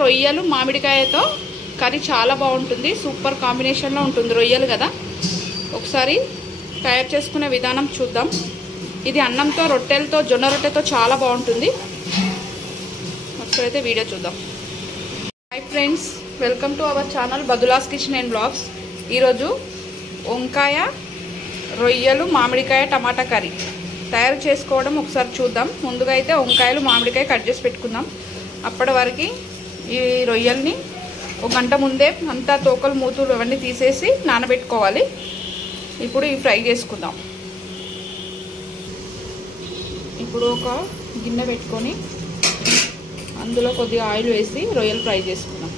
రొయ్యలు మామిడికాయతో కర్రీ చాలా బాగుంటుంది. సూపర్ కాంబినేషన్లో ఉంటుంది. రొయ్యలు కదా, ఒకసారి తయారు చేసుకునే విధానం చూద్దాం. ఇది అన్నంతో, రొట్టెలతో, జొన్న రొట్టెతో చాలా బాగుంటుంది. ఒకసారి అయితే వీడియో చూద్దాం. Hi friends, welcome to our channel Badulas kitchen and blogs. ఈరోజు వంకాయ, రొయ్యలు, మామిడికాయ, టమాటా కర్రీ తయారు చేసుకోవడం ఒకసారి చూద్దాం. ముందుగా అయితే వంకాయలు, మామిడికాయ కట్ చేసి పెట్టుకుందాం. అప్పటి వరకు ఈ రొయ్యల్ని ఒక గంట ముందే అంతా తోకలు, మూతులు అవన్నీ తీసేసి నానబెట్టుకోవాలి. ఇప్పుడు ఇవి ఫ్రై చేసుకుందాం. ఇప్పుడు ఒక గిన్నె పెట్టుకొని అందులో కొద్దిగా ఆయిల్ వేసి రొయ్యలు ఫ్రై చేసుకుందాం.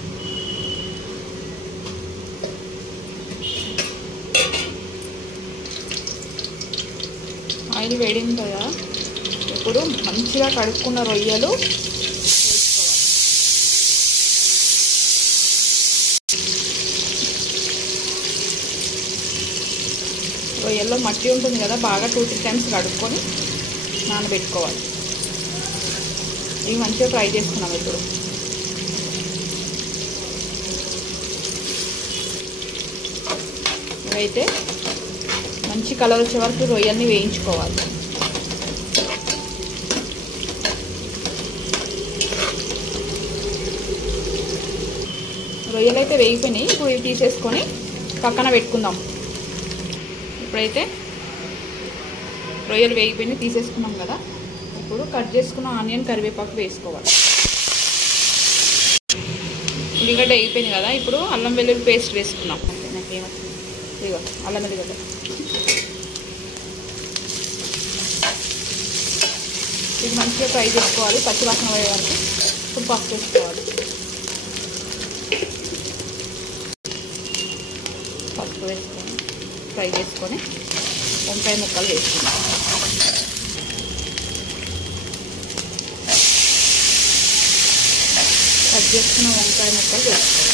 ఆయిల్ వేడింది కదా, ఇప్పుడు మంచిగా కడుక్కున్న రొయ్యలు రొయ్యల్లో మట్టి ఉంటుంది కదా, బాగా 2-3 టైమ్స్ కడుక్కొని నానబెట్టుకోవాలి. ఇవి మంచిగా ఫ్రై చేసుకున్నాం. ఇప్పుడు ఇవైతే మంచి కలర్ వచ్చే వరకు రొయ్యల్ని వేయించుకోవాలి. రొయ్యలు అయితే వేగిపోయినాయి. ఇప్పుడు ఇవి తీసేసుకొని పక్కన పెట్టుకుందాం. ఇప్పుడైతే రొయ్యలు వేగిపోయినాయి, తీసేసుకున్నాం కదా. ఇప్పుడు కట్ చేసుకున్న ఆనియన్, కరివేపాకు వేసుకోవాలి. ఉల్లిగడ్డ వేగిపోయింది కదా, ఇప్పుడు అల్లం వెల్లుల్లి పేస్ట్ వేసుకున్నాం. నాకేమవుతుంది, ఇదిగో అల్లం వెల్లిగడ్డ. ఇది మంచిగా ఫ్రై చేసుకోవాలి, పచ్చివాసన పోయే వరకు. ఇప్పుడు పసుపు వేసుకోవాలి. పసుపు వేసుకొని ఫ్రై చేసుకొని వంకాయ ముక్కలు వేసుకున్నాం. కట్ చేసుకున్న వంకాయ ముక్కలు వేసుకోవాలి.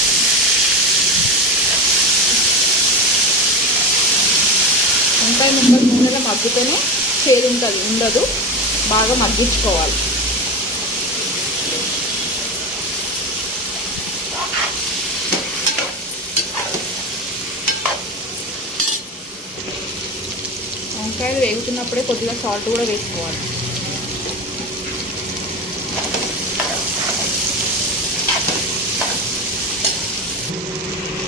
వంకాయ ముక్కలు నూనెలో మగ్గితేనే చేదు ఉంటుంది, ఉండదు. బాగా మగ్గించుకోవాలి. వంకాయలు వేగుతున్నప్పుడే కొద్దిగా సాల్ట్ కూడా వేసుకోవాలి.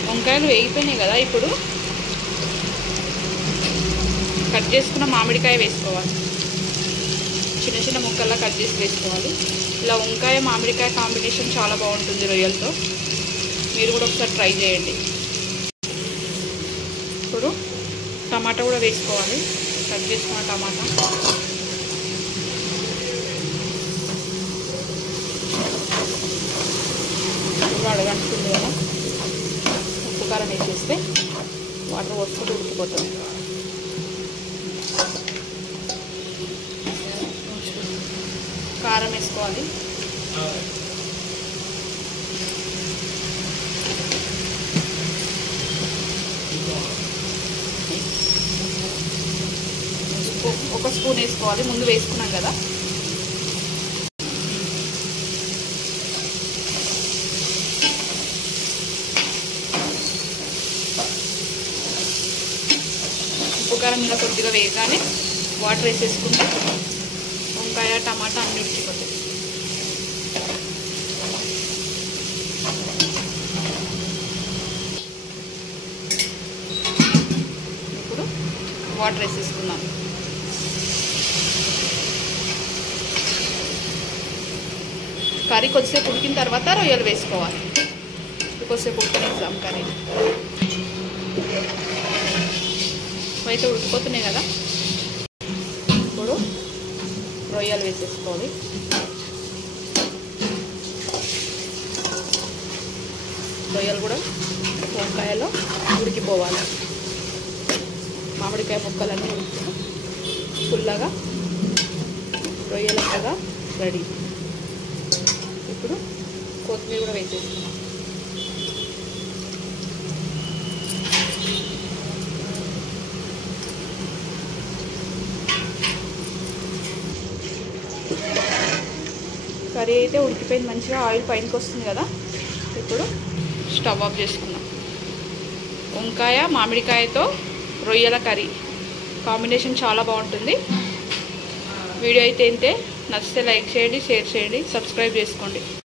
వంకాయలు వేగిపోయినాయి కదా, ఇప్పుడు కట్ చేసుకున్న మామిడికాయ వేసుకోవాలి. చిన్న చిన్న ముక్కల్లా కట్ చేసి వేసుకోవాలి. ఇలా వంకాయ, మామిడికాయ కాంబినేషన్ చాలా బాగుంటుంది రొయ్యలతో. మీరు కూడా ఒకసారి ట్రై చేయండి. ఇప్పుడు టమాటా కూడా వేసుకోవాలి. కట్ చేసుకున్న టమాటా, ఇప్పుడు అడగంటుంది కదా, ఉప్పు కారం వేసేస్తే వాటర్ పోసుకుంటూ ఉడికిపోతుంది. కారం వేసుకోవాలి. ఒక స్పూన్ వేసుకోవాలి, ముందు వేసుకున్నాం కదా. ఉప్పు కారం ఇలా కొద్దిగా వేయగానే వాటర్ వేసేసుకుంటే వంకాయ, టమాటా అన్నీ ఉడికిపోతాయి. ఇప్పుడు వాటర్ వేసేసుకుందాం. కర్రీ కొద్దిసేపు ఉడికిన తర్వాత రొయ్యలు వేసుకోవాలి. కొద్దిసేపు ఉడికినిద్దాం కర్రీ. అయితే ఉడికిపోతున్నాయి కదా, ఇప్పుడు రొయ్యలు వేసేసుకోవాలి. రొయ్యలు కూడా వంకాయలో ఉడికిపోవాలి. మామిడికాయ ముక్కలన్నీ ఉడికి ఫుల్లగా రొయ్యలు కదా రెడీ. ఇప్పుడు కొత్తిమీర కూడా వేసేసుకున్నాం. కర్రీ అయితే ఉడికిపోయింది, మంచిగా ఆయిల్ పైనకి వస్తుంది కదా. ఇప్పుడు స్టవ్ ఆఫ్ చేసుకుందాం. వంకాయ మామిడికాయతో రొయ్యల కర్రీ కాంబినేషన్ చాలా బాగుంటుంది. వీడియో అయితే ఇంతే. నచ్చితే లైక్ చేయండి, షేర్ చేయండి, సబ్స్క్రైబ్ చేసుకోండి.